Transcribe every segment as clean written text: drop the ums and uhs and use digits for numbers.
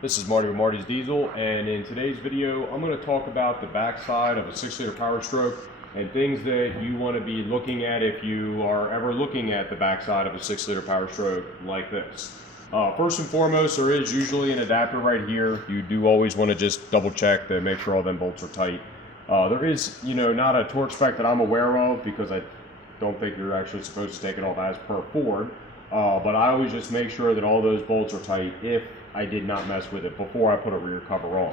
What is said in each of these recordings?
This is Marty with Marty's Diesel, and in today's video I'm going to talk about the backside of a 6-liter Power Stroke and things that you want to be looking at if you are ever looking at the backside of a 6-liter Power Stroke like this. First and foremost, there is usually an adapter right here. You do always want to just double check to make sure all them bolts are tight. There is, not a torque spec that I'm aware of, because I don't think you're actually supposed to take it off as per Ford. But I always just make sure that all those bolts are tight if I did not mess with it before I put a rear cover on.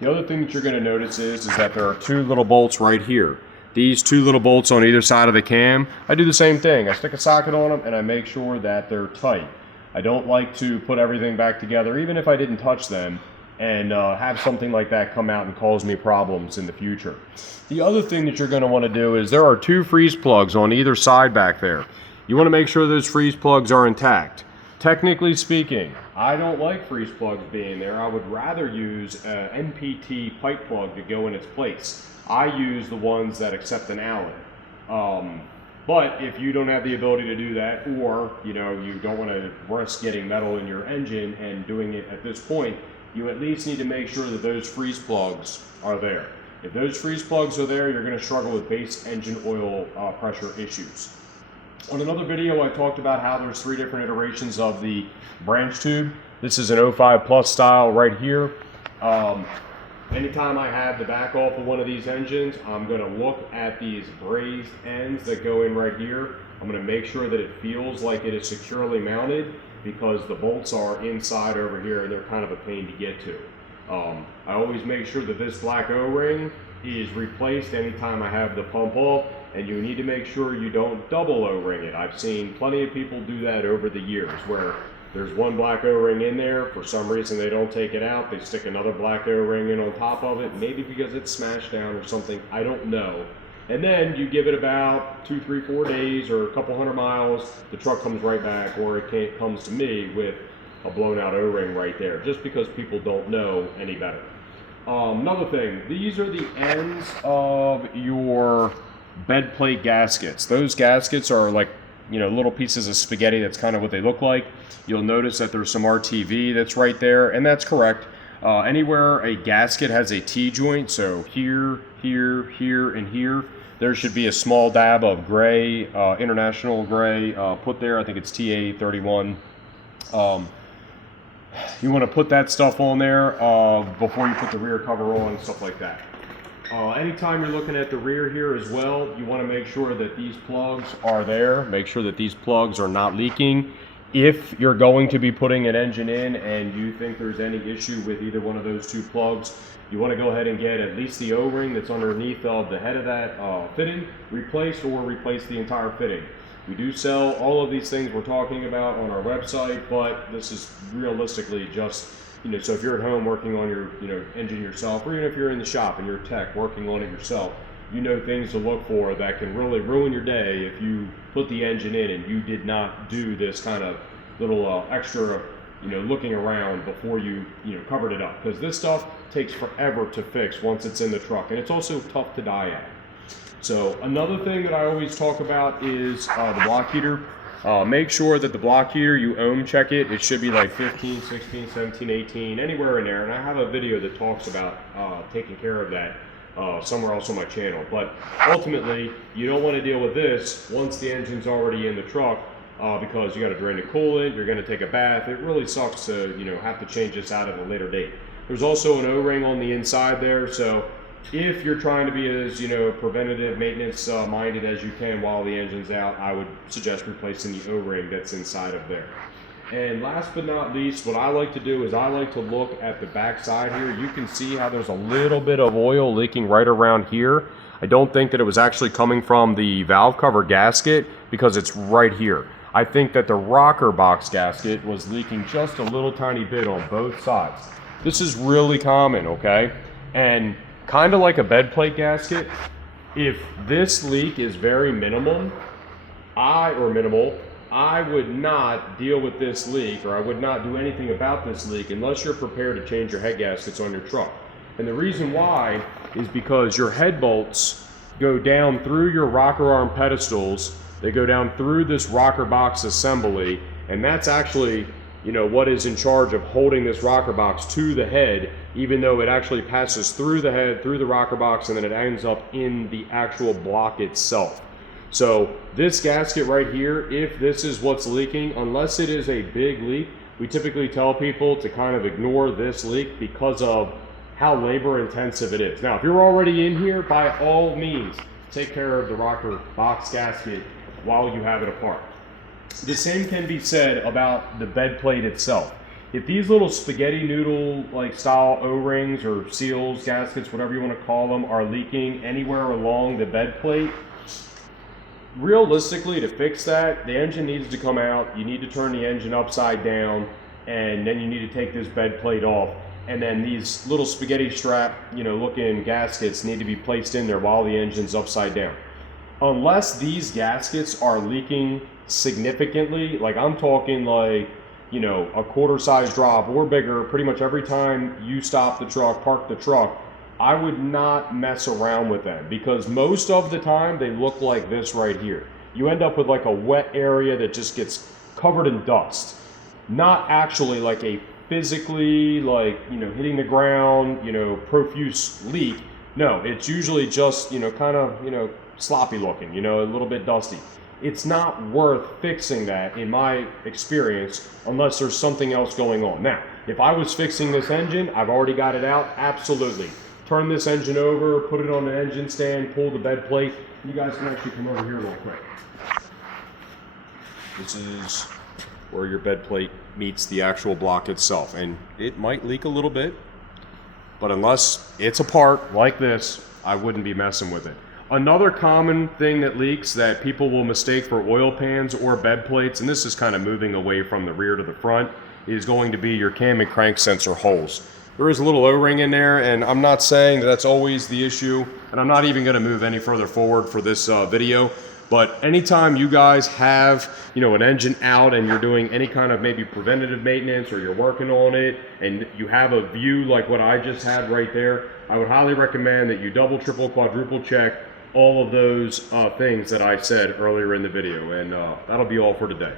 The other thing that you're going to notice is that there are two little bolts right here. These two little bolts on either side of the cam, I do the same thing. I stick a socket on them and I make sure that they're tight. I don't like to put everything back together, even if I didn't touch them, and have something like that come out and cause me problems in the future. The other thing that you're going to want to do is there are two freeze plugs on either side back there. You want to make sure those freeze plugs are intact. Technically speaking, I don't like freeze plugs being there. I would rather use an NPT pipe plug to go in its place. I use the ones that accept an Allen. But if you don't have the ability to do that, or you don't want to risk getting metal in your engine and doing it at this point, you at least need to make sure that those freeze plugs are there. If those freeze plugs are there, you're going to struggle with base engine oil pressure issues. On another video, I talked about how there's 3 different iterations of the branch tube. This is an 05 plus style right here. Anytime I have the back off of one of these engines, I'm going to look at these brazed ends that go in right here. I'm going to make sure that it feels like it is securely mounted, because the bolts are inside over here and they're kind of a pain to get to. I always make sure that this black O-ring is replaced anytime I have the pump off, and you need to make sure you don't double O-ring it. I've seen plenty of people do that over the years, where there's one black O-ring in there, for some reason they don't take it out, they stick another black O-ring in on top of it, maybe because it's smashed down or something, I don't know. And then you give it about 2, 3, 4 days or a couple hundred miles, the truck comes right back, or it comes to me with a blown out O-ring right there, just because people don't know any better. Another thing, these are the ends of your bed plate gaskets. Those gaskets are like, little pieces of spaghetti. That's kind of what they look like. You'll notice that there's some RTV that's right there, and that's correct. Anywhere a gasket has a T-joint, so here, here, here, and here, there should be a small dab of gray, international gray, put there. I think it's TA31. You want to put that stuff on there before you put the rear cover on and stuff like that. Anytime you're looking at the rear here as well, you want to make sure that these plugs are there. Make sure that these plugs are not leaking. If you're going to be putting an engine in and you think there's any issue with either one of those two plugs, you want to go ahead and get at least the O-ring that's underneath of the head of that fitting replaced, or replace the entire fitting. We do sell all of these things we're talking about on our website, but this is realistically just, so if you're at home working on your, engine yourself, or even if you're in the shop and you're a tech working on it yourself, things to look for that can really ruin your day if you put the engine in and you did not do this kind of little extra, looking around before you, covered it up. Because this stuff takes forever to fix once it's in the truck, and it's also tough to die at. So another thing that I always talk about is the block heater. Make sure that the block heater, you ohm check it. It should be like 15, 16, 17, 18, anywhere in there. And I have a video that talks about taking care of that somewhere else on my channel. But ultimately, you don't want to deal with this once the engine's already in the truck, because you got to drain the coolant, you're going to take a bath. It really sucks to have to change this out at a later date. There's also an O-ring on the inside there, so if you're trying to be as preventative maintenance minded as you can while the engine's out, I would suggest replacing the O-ring that's inside of there. And last but not least, what I like to do is I like to look at the back side here. You can see how there's a little bit of oil leaking right around here. I don't think that it was actually coming from the valve cover gasket, because it's right here. I think that the rocker box gasket was leaking just a little tiny bit on both sides. This is really common, okay? And kind of like a bed plate gasket, if this leak is very minimal, I would not deal with this leak, or I would not do anything about this leak unless you're prepared to change your head gaskets on your truck. And the reason why is because your head bolts go down through your rocker arm pedestals, they go down through this rocker box assembly, and that's actually you know, what is in charge of holding this rocker box to the head, even though it actually passes through the head, through the rocker box, and then it ends up in the actual block itself. So this gasket right here, if this is what's leaking, unless it is a big leak, we typically tell people to kind of ignore this leak because of how labor intensive it is. Now, if you're already in here, by all means, take care of the rocker box gasket while you have it apart. The same can be said about the bed plate itself. If these little spaghetti noodle like style O-rings or seals, gaskets, whatever you want to call them, are leaking anywhere along the bed plate, realistically, to fix that, the engine needs to come out. You need to turn the engine upside down, and then you need to take this bed plate off. And then these little spaghetti strap, you know, looking gaskets need to be placed in there while the engine's upside down. Unless these gaskets are leaking significantly, like I'm talking like, you know, a quarter size drop or bigger, pretty much every time you stop the truck, park the truck, I would not mess around with them, because most of the time they look like this right here. You end up with like a wet area that just gets covered in dust. Not actually like a physically, like, you know, hitting the ground, you know, profuse leak. No, it's usually just, you know, kind of, you know, sloppy looking, you know, a little bit dusty. It's not worth fixing that, in my experience, unless there's something else going on. Now, if I was fixing this engine, I've already got it out, absolutely. Turn this engine over, put it on the engine stand, pull the bed plate. You guys can actually come over here real quick. This is where your bed plate meets the actual block itself. And it might leak a little bit, but unless it's apart like this, I wouldn't be messing with it. Another common thing that leaks that people will mistake for oil pans or bed plates, and this is kind of moving away from the rear to the front, is going to be your cam and crank sensor holes. There is a little O-ring in there, and I'm not saying that that's always the issue, and I'm not even going to move any further forward for this video. But anytime you guys have, you know, an engine out and you're doing any kind of maybe preventative maintenance, or you're working on it and you have a view like what I just had right there, I would highly recommend that you double, triple, quadruple check all of those things that I said earlier in the video. And that'll be all for today.